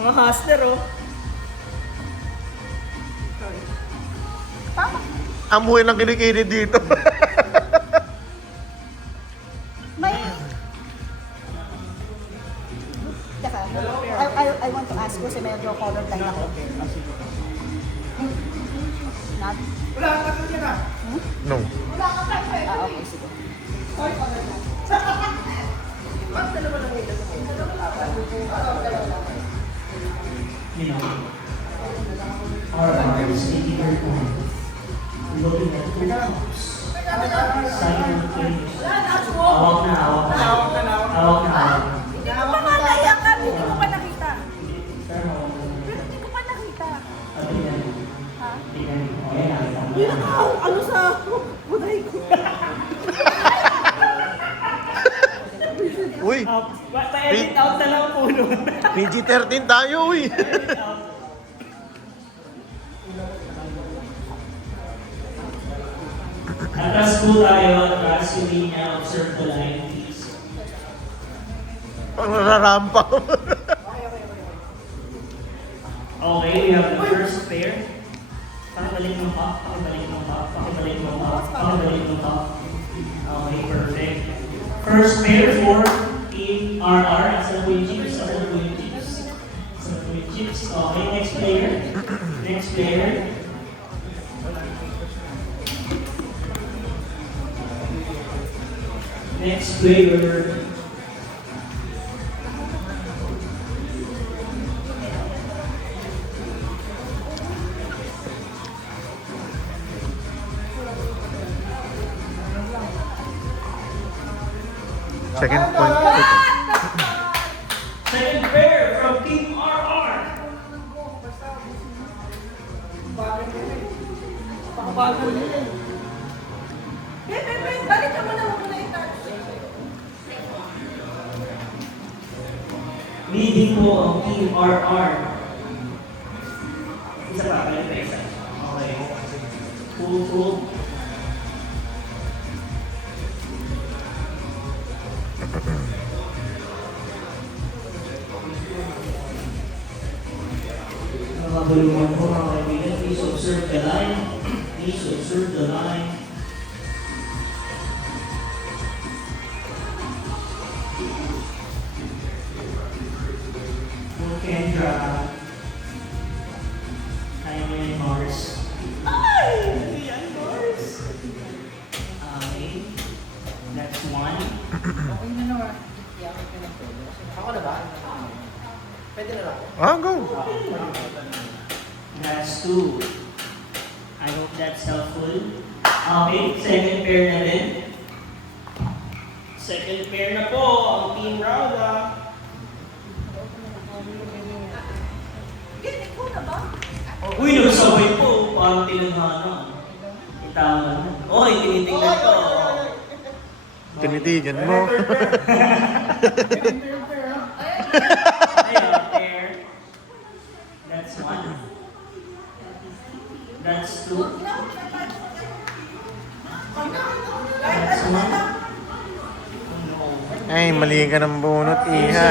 Mga hustler, oh. Tama. Amuhin ang kinikini dito. May... Teka, I want to ask kasi medyo colorblind ako. Not? Wala ka kasi na. No. Okay, sige. You know, our eyes may be very blind, looking at two cups, simultaneously. Hawak na, hawak na. Hawak na, hawak na. Hindi ko pa nga naiyakan, hindi ko pa nakita. Pero, Pero hindi ko pa nakita. tingnan mo. Ha? Tingnan mo. Ayan, nakita mo. Ano sa buday ko? Uy, Pa-edit out na lang po nun. PG-13 tayo, uy. Atras po tayo, atras yung linya, observe the line, please. Pang nararampa. Okay, we have the first pair. Pakibalik mo pa, pakibalik mo pa, pakibalik mo pa, pakibalik mo pa. Okay, perfect. First pair for Team RR. Asa po yung chips? Asa po yung chips? Asa po yung chips? Okay, next player. Next player. Next player. Second point. Second pair from Team RR. Pakabago nila eh. Balik ka muna, huwag mo na i-touch. Leading po ang Team RR. Isa pa, balik pa isa. Okay. Full. Mga bulungan po mga kaibigan, please observe the line. Please observe the line. Kendra. Kaya mo yung Mars. Yan, Mars. Okay. That's one. Okay na naman. Ako na ba? Pwede na lang. Ah, go. That's two. I hope that's helpful. Okay, second pair na din. Second pair na po ang Team Rauda. Ikaw na ba? Uy, nagsabay po. Parang tinadhana. Itama na. Okay, tinitingnan ko. Tinitigan mo. Ayun, pair. That's one. That's two. That's one. Oh no. Ay, mali ka ng bunot, iha.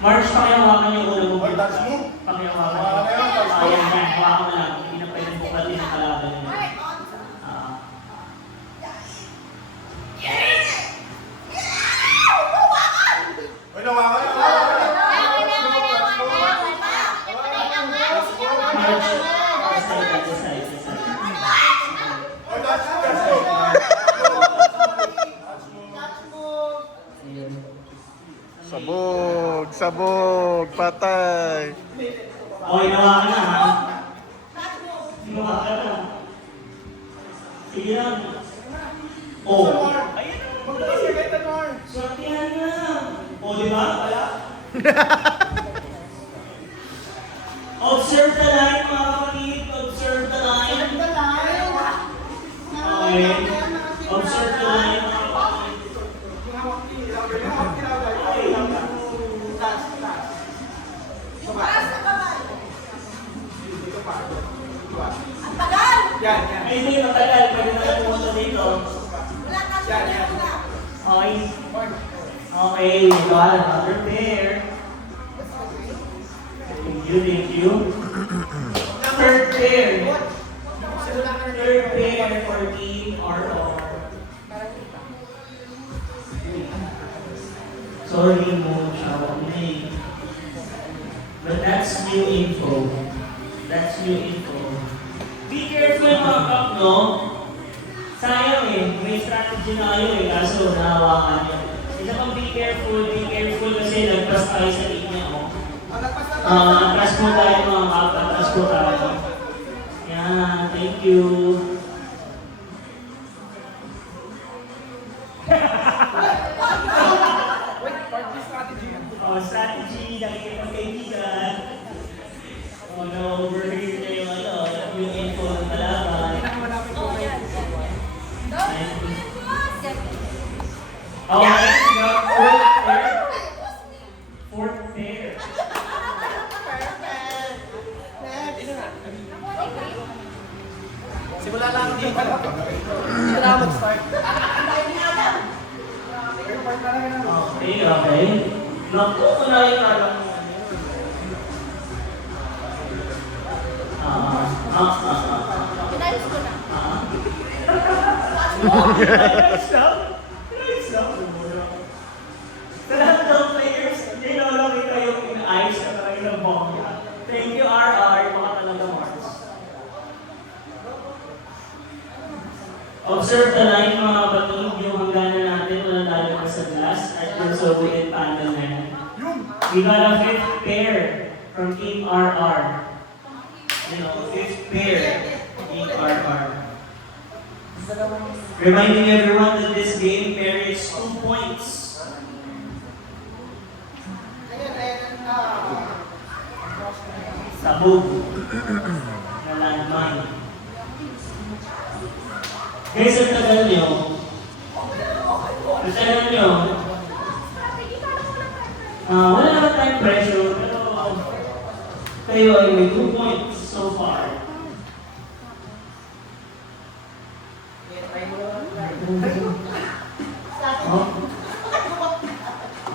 March, pakihawakan yung ulo mo. Pakihawakan. Ayan na, hawakan mo lang. Hindi na pwede bukatin ang kalaban niya. March, this side. Ayun. Sabog, patay. Okay, hawakan na ha. Hawakan na. Sige lang. Oh. Sortihan na. Oh, di ba? Observe the line, mga kapatid. Observe the line. Okay. Observe the line, mga kapatid. Yan. Ay, hindi, matagal. Pwede na lang pumunta dito. guys. Okay, we got another pair. Thank you. Third pair. Third pair for Team RR. Sorry mo, Xiaomi. But that's new info. That's new info. Be careful mga kap, no? Sayang eh, may strategy na kayo eh, kaso nahawakan nyo. Isa pang be careful kasi nagpas tayo sa linya, oh. Atras po tayo mga kap, atras po tayo. Yan, thank you. Strategy, nakikipagkaibigan. Oh no, overhear na yung info ng kalaban. Okay, fourth pair. Simula lang dito. Hindi na mag-start. Okay. Naku, kunahin ka lang. Inayos ko na. Nice lang. Sa lahat ng players, hindi na lang kita yung ayos na talaga ng bongga. Thank you, RR, mga talaga marks. Observe the line mga batid, yung hangganan natin, wala tayo pa sa glass, at yung sobrang panel na yan. We got a fifth pair from Team RR. Fifth pair from Team RR. Reminding everyone that this game merits 2 points. Sabog na landmine. Guys, ang tagal nyo. Wala naman tayong pressure, pero kayo ay may 2 points so far.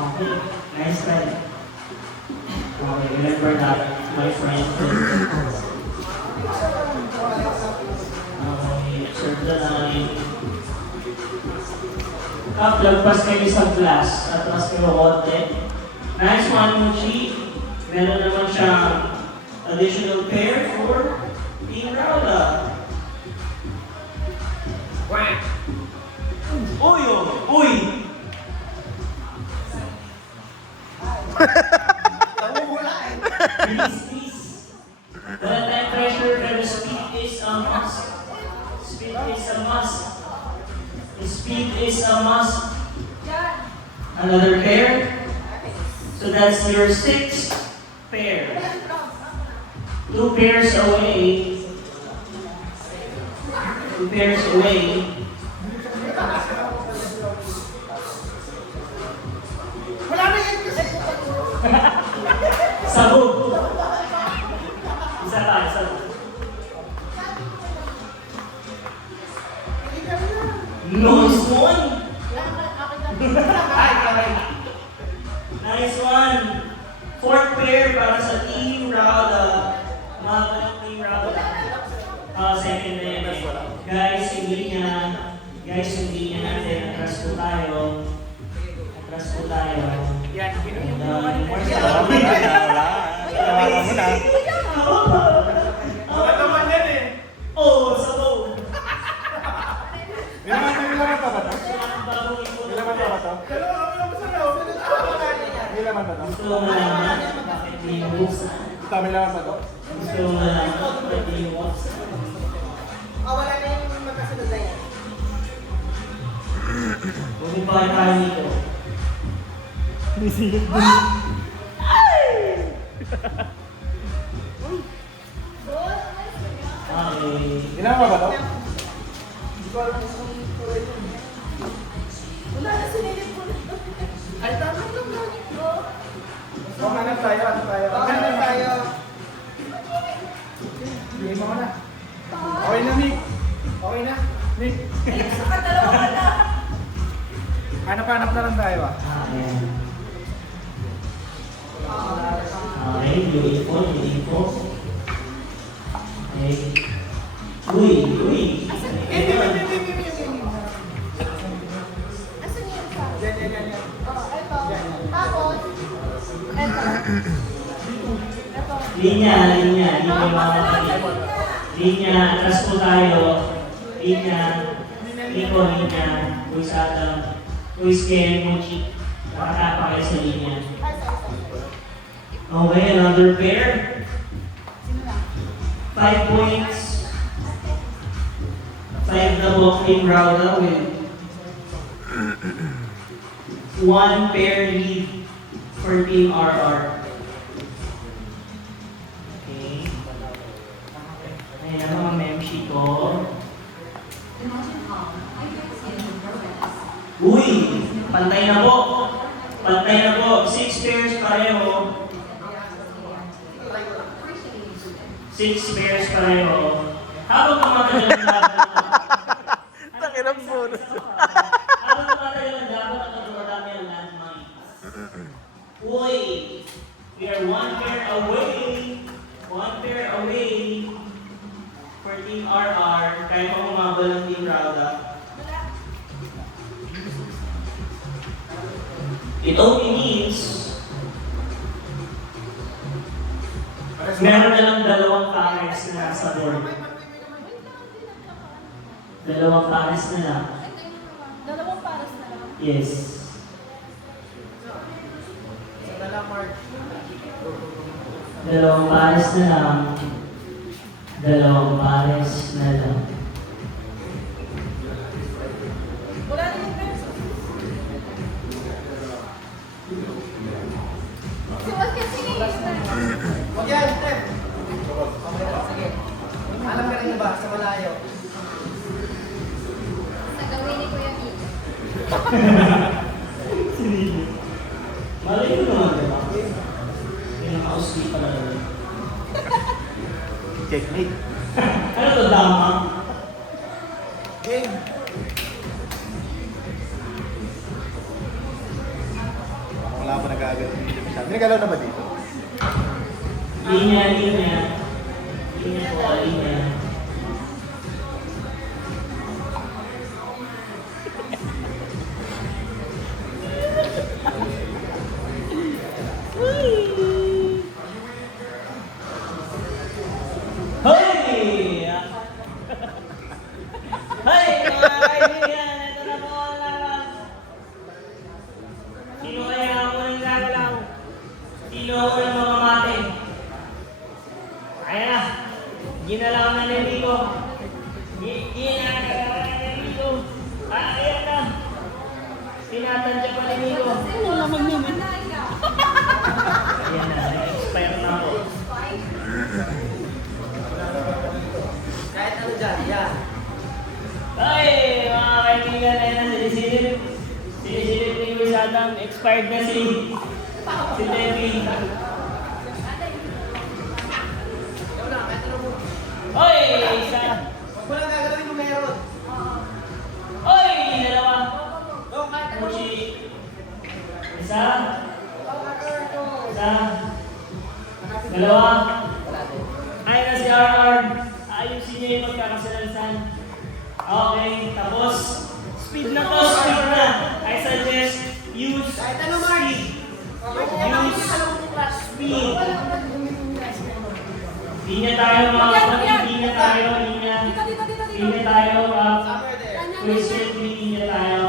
Okay, nice try. Okay, remember that, my friend. Okay, observe the line. Kap, lagpas kayo sa glass. Atras kayo konti. Nice one, Muchi. Meron naman siyang additional pair for Team Rauda. Uy! Uy! Please. Wala tayong pressure, pero speed is a must. Speed is a must. Speed is a must. Another pair. So that's your 6th pair. 2 pairs away. 2 pairs away. Sabog. Isa pa. Nice one. Nice one. 4th pair para sa Team Rauda. Mga Team Rauda. Second na yun eh. Guys, hindi niya natin. Atras po tayo. Yan, wala naman yan eh. Oh, sabog. Nilaman pa ba ito? Dalawa kami naman sa loob. Nilaman ba ito? Gusto mo malaman bakit di mo buksan? Tama nilaman ba ito? Gusto mo malaman bakit di mo buksan? Wala na yung magkasunod na yan. Huwag mo pa tayo dito. Okay. Nilaman ba ito? Wala na sinilip ko na. Ay, tama naman. Hanap tayo. Hanap tayo. Hindi mo na. Okay na, Nick. Okay na, Nick. Saka dalawa ka na. Hanap-hanap na lang tayo ah. Ayan. Okay, beautiful, beautiful. Okay. Uy, uy. Asan yung isa? Oh, eto. Tapos, eto. Eto. Linya, linya, linya mga linya, atras po tayo. Linya, Nico, linya, Luis Adam, Luis Ken, Mochi. Nakatapa kayo sa linya. Okay, another pair. Sino lang? 5 points. 5 double in Rauda with 1 pair lead for Team RR. Okay. Ayan ang mga memshi ko. Uy! Pantay na po! Pantay na po! 6 pairs pareho. 6 pairs pareho. Habang tumatagal ang laban, Takinang bonus. habang tumatagal ang laban at dumadami ang landmine. Uy! We are 1 pair away. 1 pair away for Team RR. Kaya pa umabal ng Team Rauda. It only means meron na lang 2 pares na nasa board. 2 pares na lang. Dalawang pares na lang. Yes. Isa na lang, Mark. 2 pares na lang. 2 pares na lang. Wala na yung peso. Si Wag kasi Huwag yan, Steph. Okay lang, sige. Alam ka rin ba sa malayo? sa gawin ni Kuya Kiko. Malay ko naman, diba? Pinaka-usli pala naman. Checkmate. Ano to, dama? Game. Wala pa nag-aagad. Pinagalaw na ba dito? Linya, linya. Linya po, linya. Hoy! Hoy, mga kaibigan! Ito na po ang laban. Sino kaya ang unang gagalaw? Sino ang unang mamamate? Ayan na. Ginalaw na ni Rico. Ginalaw na ni Rico. Ayan na. Tinatansya pa ni Rico. Ayan na. Expire na po. Kahit ano dyan, yan. Ay, mga kaibigan, ayun na sinisilip. Sinisilip ni Luis Adam. Expired na si Debbie. Ikaw na, kahit ano mo. Hoy! Isa! Huwag mo lang gagalawin kung meron. Hoy! Dalawa! No, kahit ano mo. Mushi! Isa! Isa! Dalawa! Wala din. Ayun na si RR. Ayusin niya yung magkakasalansan. Okay, tapos speed na to, speed na. I suggest use Kahit ano, Mark. speed. Use speed. Linya tayo mga kapatid, linya tayo, linya. Linya tayo, Somewhere there. Christian, linya tayo.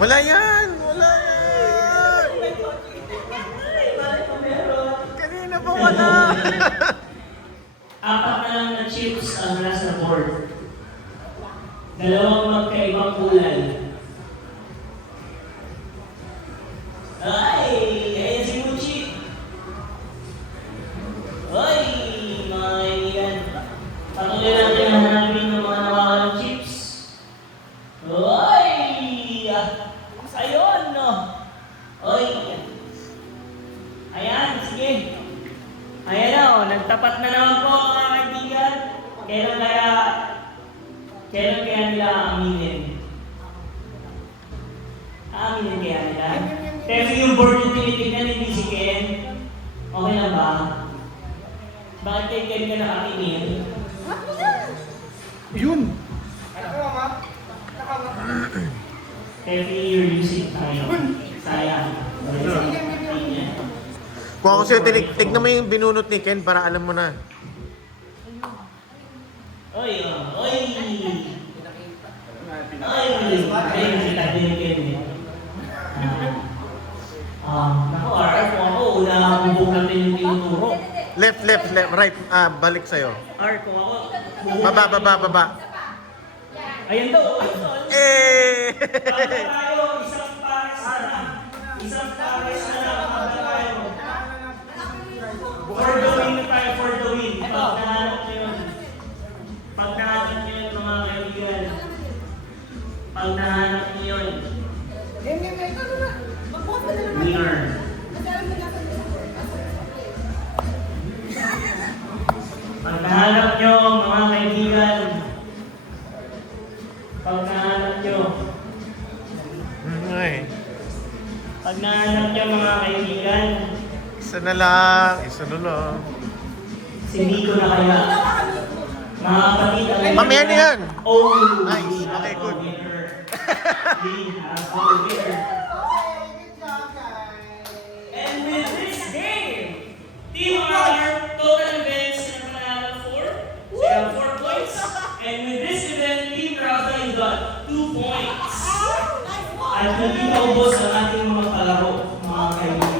Wala yan! Wala yan! Kanina pa wala! 4 na lang na chips ang nasa board. 2 magkaibang kulay. Ay! Ayan si Muchi! Ay! Mga kaibigan. Patuloy natin hanapin ng mga nawakalang chips. Ay! Ayun! No? Ay! Ayan, sige. Ayan na, oh, nagtapat na naman po mga kaibigan. Kailan kaya Kailan kaya nila aaminin? Aaminin kaya nila? Kasi yung board yung tinitignan, hindi si Ken. Okay lang ba? Bakit kay Ken ka nakatingin? Yun! Kasi you're using tayo. Sayang. Kung ako sa'yo, tignan mo yung binunot ni Ken para alam mo na. Oy, oy! Ay, nakita din ni Ken. Naku, RF mo ako. Una akong natin yung tinuturo. Left, right. Balik sa'yo. R, kung ako. Baba. Ayan daw. Eh! Pagka tayo, isang pares na lang. Isang pares na lang. Pagka tayo. For the win na tayo, for the win. Pag nahanap nyo yun. Pag nahanap nyo yun, mga kaibigan. Pag nahanap nyo yun. Winner. Pag nahanap nyo, mga kaibigan. Pag nahanap nyo. Ay, Pag nahanap nyo, mga kaibigan. isa na lang. Si Nico na kaya. Mga kapatid, ang Mamaya na yan. Oh, Nice. Okay, good. And with this game, Team R, total events na panalo 4. They have 4 points. And with this event, Team Rata, you got 2 points. At hindi naubos ang ating mga kalaro.